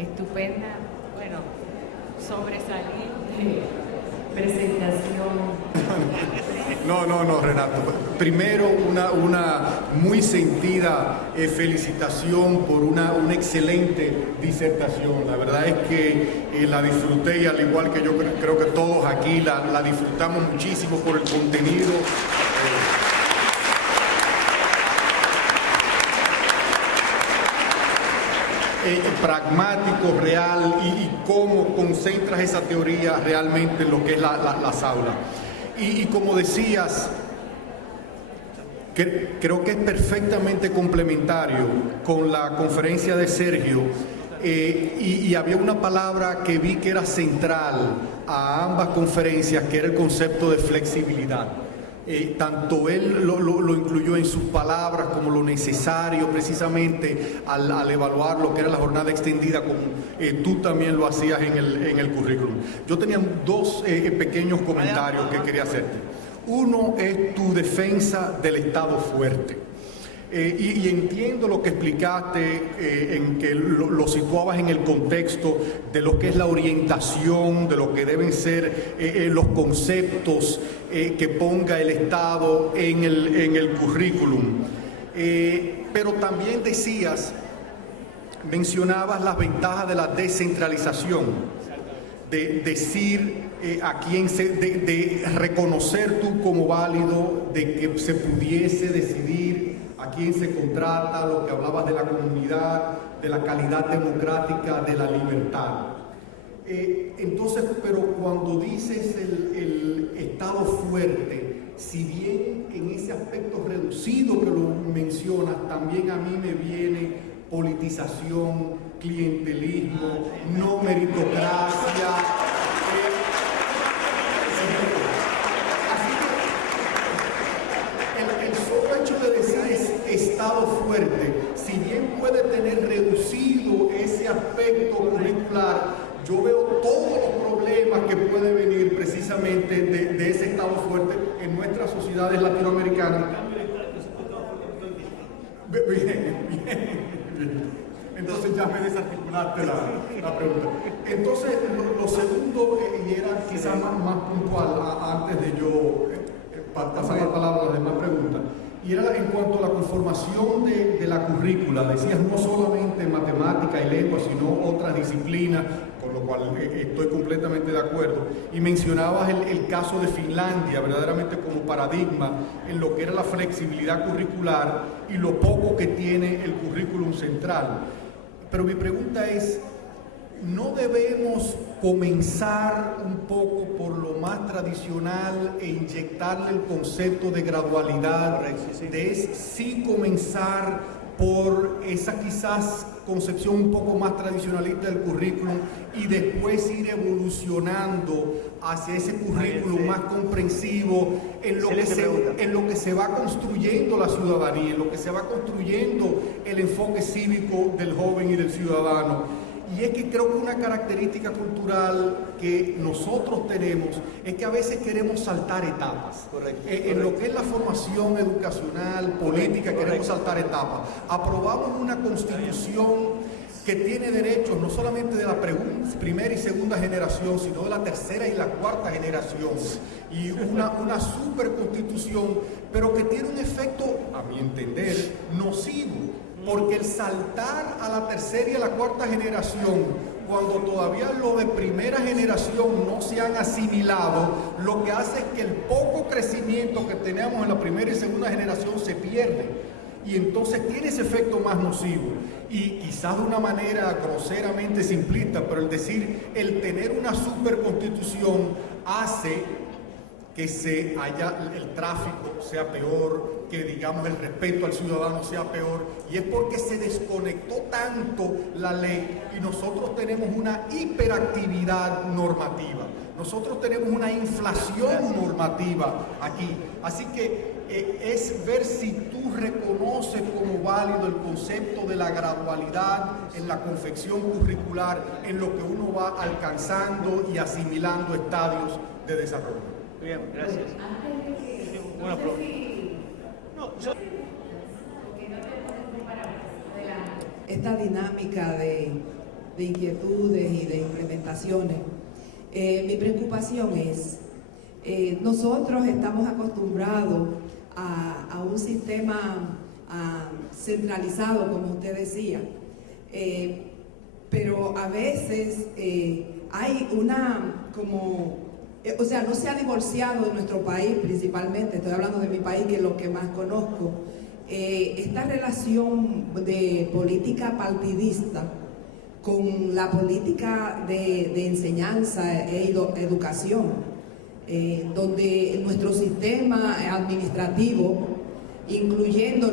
estupenda, bueno, sobresaliente presentación. No, Renato. Primero, una muy sentida felicitación por una excelente disertación. La verdad es que la disfruté y al igual que yo creo que todos aquí la disfrutamos muchísimo por el contenido. Pragmático, real y cómo concentras esa teoría realmente en lo que es las aulas. Y como decías, creo que es perfectamente complementario con la conferencia de Sergio y había una palabra que vi que era central a ambas conferencias, que era el concepto de flexibilidad. Tanto él lo incluyó en sus palabras como lo necesario precisamente al evaluar lo que era la jornada extendida, como tú también lo hacías en el currículum. Yo tenía dos pequeños comentarios que quería hacerte. Uno es tu defensa del Estado fuerte. Y entiendo lo que explicaste, en que lo situabas en el contexto de lo que es la orientación, de lo que deben ser los conceptos que ponga el Estado en el currículum. Pero también mencionabas las ventajas de la descentralización, de decir de reconocer tú como válido, de que se pudiese decidir a quién se contrata, lo que hablabas de la comunidad, de la calidad democrática, de la libertad. Entonces, pero cuando dices el Estado fuerte, si bien en ese aspecto reducido que lo mencionas, también a mí me viene politización, clientelismo, no meritocracia. El solo hecho de decir Estado fuerte, si bien puede tener reducido ese aspecto curricular, yo veo todos los problemas que puede venir precisamente de ese Estado fuerte en nuestras sociedades latinoamericanas. Bien. Entonces ya me desarticulaste la pregunta. Entonces, lo segundo, y era quizás más puntual, antes de yo pasar la palabra a las demás preguntas, y era en cuanto a la conformación de la currícula. Decías no solamente matemática y lengua, sino otras disciplinas, con lo cual estoy completamente de acuerdo. Y mencionabas el caso de Finlandia, verdaderamente como paradigma en lo que era la flexibilidad curricular y lo poco que tiene el currículum central. Pero mi pregunta es, ¿no debemos comenzar un poco por lo más tradicional e inyectarle el concepto de gradualidad? Sí comenzar por esa quizás concepción un poco más tradicionalista del currículum y después ir evolucionando hacia ese currículum más comprensivo en lo que se va construyendo la ciudadanía, en lo que se va construyendo el enfoque cívico del joven y del ciudadano. Y es que creo que una característica cultural que nosotros tenemos es que a veces queremos saltar etapas. Correcto. En lo que es la formación educacional, política, queremos saltar etapas. Aprobamos una constitución que tiene derechos no solamente de la primera y segunda generación, sino de la tercera y la cuarta generación. Y una super constitución, pero que tiene un efecto, a mi entender, nocivo. Porque el saltar a la tercera y a la cuarta generación, cuando todavía los de primera generación no se han asimilado, lo que hace es que el poco crecimiento que tenemos en la primera y segunda generación se pierde. Y entonces tiene ese efecto más nocivo. Y quizás de una manera groseramente simplista, pero el tener una superconstitución hace que el tráfico sea peor, que digamos el respeto al ciudadano sea peor, y es porque se desconectó tanto la ley y nosotros tenemos una hiperactividad normativa, nosotros tenemos una inflación normativa aquí, así que es ver si tú reconoces como válido el concepto de la gradualidad en la confección curricular, en lo que uno va alcanzando y asimilando estadios de desarrollo. Bien, gracias. Bueno, esta dinámica de de inquietudes y de implementaciones. Mi preocupación es, nosotros estamos acostumbrados a un sistema centralizado, como usted decía, pero a veces hay o sea, no se ha divorciado de nuestro país principalmente, estoy hablando de mi país que es lo que más conozco, esta relación de política partidista con la política de enseñanza e educación, donde nuestro sistema administrativo, incluyendo,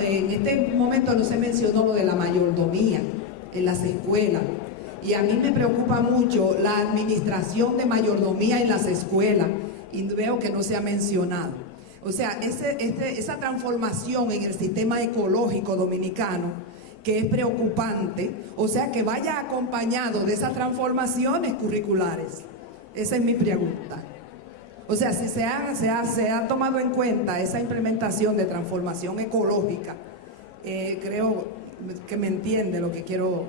en este momento no se mencionó lo de la mayordomía en las escuelas, y a mí me preocupa mucho la administración de mayordomía en las escuelas, y veo que no se ha mencionado. O sea, esa transformación en el sistema ecológico dominicano, que es preocupante, o sea, que vaya acompañado de esas transformaciones curriculares. Esa es mi pregunta. O sea, si se ha tomado en cuenta esa implementación de transformación ecológica, creo que me entiende lo que quiero.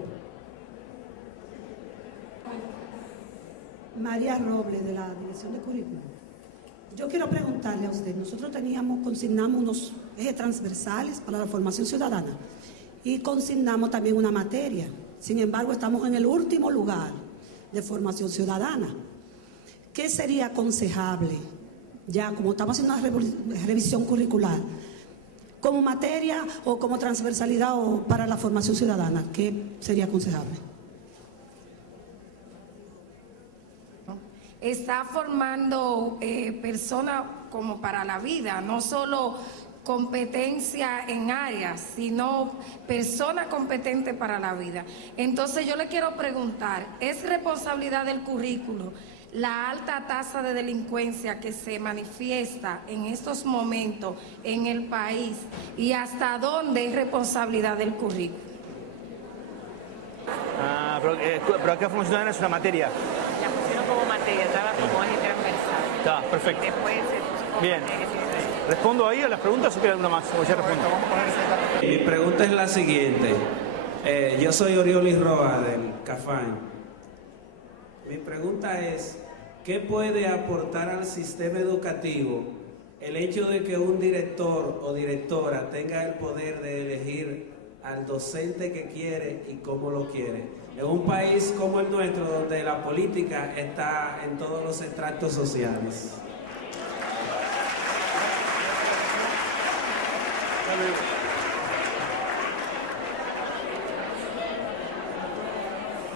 María Robles, de la Dirección de Currículum. Yo quiero preguntarle a usted, nosotros consignamos unos ejes transversales para la formación ciudadana y consignamos también una materia. Sin embargo, estamos en el último lugar de formación ciudadana. ¿Qué sería aconsejable, ya como estamos haciendo una revisión curricular, como materia o como transversalidad o para la formación ciudadana? ¿Qué sería aconsejable? Está formando personas como para la vida, no solo competencia en áreas, sino personas competentes para la vida. Entonces yo le quiero preguntar, ¿es responsabilidad del currículo la alta tasa de delincuencia que se manifiesta en estos momentos en el país y hasta dónde es responsabilidad del currículo? Pero acá formación ciudadana es una materia. La pusieron como materia, estaba como eje transversal. Está, perfecto. Después se puso como Bien. materia. ¿Respondo ahí a las preguntas o quiere alguna más? O ya respondo. Mi pregunta es la siguiente. Yo soy Oriolis Roa del CAFAN. Mi pregunta es, ¿qué puede aportar al sistema educativo el hecho de que un director o directora tenga el poder de elegir al docente que quiere y cómo lo quiere? En un país como el nuestro, donde la política está en todos los estratos sociales.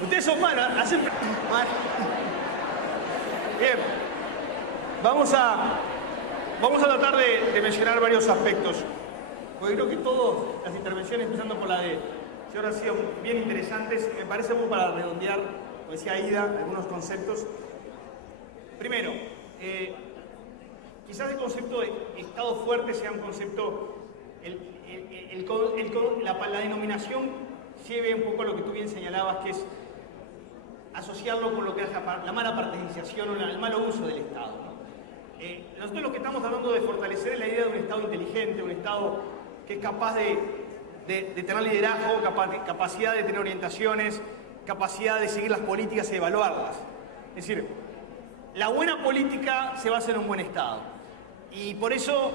Ustedes son malos, hacen mal. Bien, vamos a tratar de mencionar varios aspectos, porque creo que todas las intervenciones, empezando por la de señor, han sido bien interesantes. Me parece como para redondear, como decía Aida, algunos conceptos. Primero, quizás el concepto de Estado fuerte sea un concepto, la denominación lleve un poco a lo que tú bien señalabas, que es asociarlo con lo que es la mala participación o el malo uso del Estado, ¿no? Nosotros lo que estamos tratando de fortalecer es la idea de un Estado inteligente, un Estado que es capaz de tener liderazgo, capacidad de tener orientaciones, capacidad de seguir las políticas y evaluarlas. Es decir, la buena política se basa en un buen Estado. Y por eso,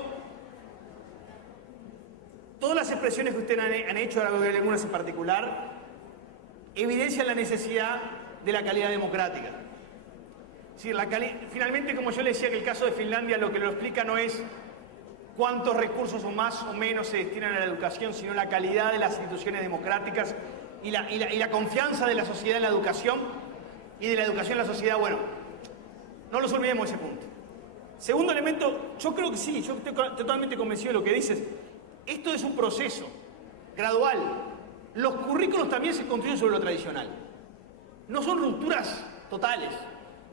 todas las expresiones que ustedes han hecho, ahora voy a ver algunas en particular, evidencian la necesidad de la calidad democrática. Es decir, finalmente, como yo le decía, que el caso de Finlandia lo que lo explica no es cuántos recursos o más o menos se destinan a la educación, sino la calidad de las instituciones democráticas y la confianza de la sociedad en la educación y de la educación en la sociedad. Bueno, no nos olvidemos ese punto. Segundo elemento, yo creo que sí, yo estoy totalmente convencido de lo que dices. Esto es un proceso gradual. Los currículos también se construyen sobre lo tradicional. No son rupturas totales,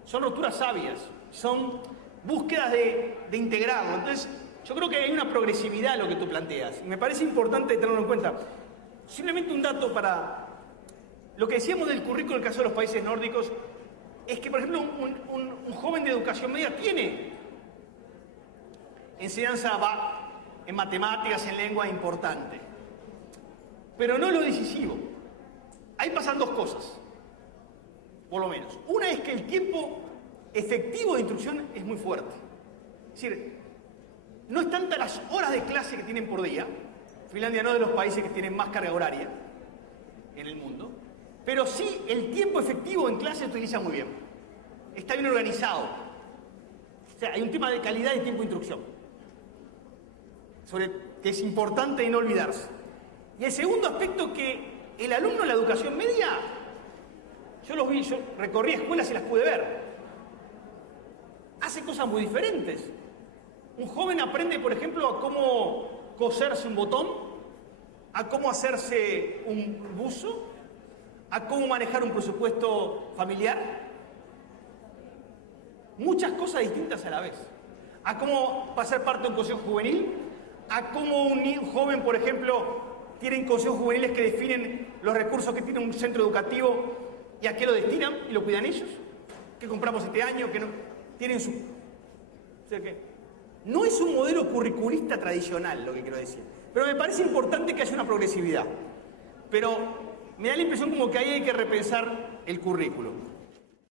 son rupturas sabias, son búsquedas de integrarlo. Entonces, yo creo que hay una progresividad en lo que tú planteas. Y me parece importante tenerlo en cuenta. Simplemente un dato para lo que decíamos del currículo en el caso de los países nórdicos, es que, por ejemplo, un joven de educación media tiene enseñanza en matemáticas, en lengua importante, pero no lo decisivo. ahí pasan dos cosas, por lo menos. Una es que el tiempo efectivo de instrucción es muy fuerte. Es decir, no es tantas las horas de clase que tienen por día. Finlandia no es de los países que tienen más carga horaria en el mundo, pero sí el tiempo efectivo en clase se utiliza muy bien. Está bien organizado. O sea, hay un tema de calidad de tiempo de instrucción, que es importante y no olvidarse. Y el segundo aspecto, que el alumno en la educación media, yo los vi, yo recorrí escuelas y las pude ver, hace cosas muy diferentes. Un joven aprende, por ejemplo, a cómo coserse un botón, a cómo hacerse un buzo, a cómo manejar un presupuesto familiar. Muchas cosas distintas a la vez. A cómo pasar parte de un consejo juvenil, a cómo un joven, por ejemplo, tienen consejos juveniles que definen los recursos que tiene un centro educativo y a qué lo destinan y lo cuidan ellos. ¿Qué compramos este año? ¿Qué no? Tienen su... O sea que no es un modelo curriculista tradicional, lo que quiero decir. Pero me parece importante que haya una progresividad. Pero me da la impresión como que ahí hay que repensar el currículo.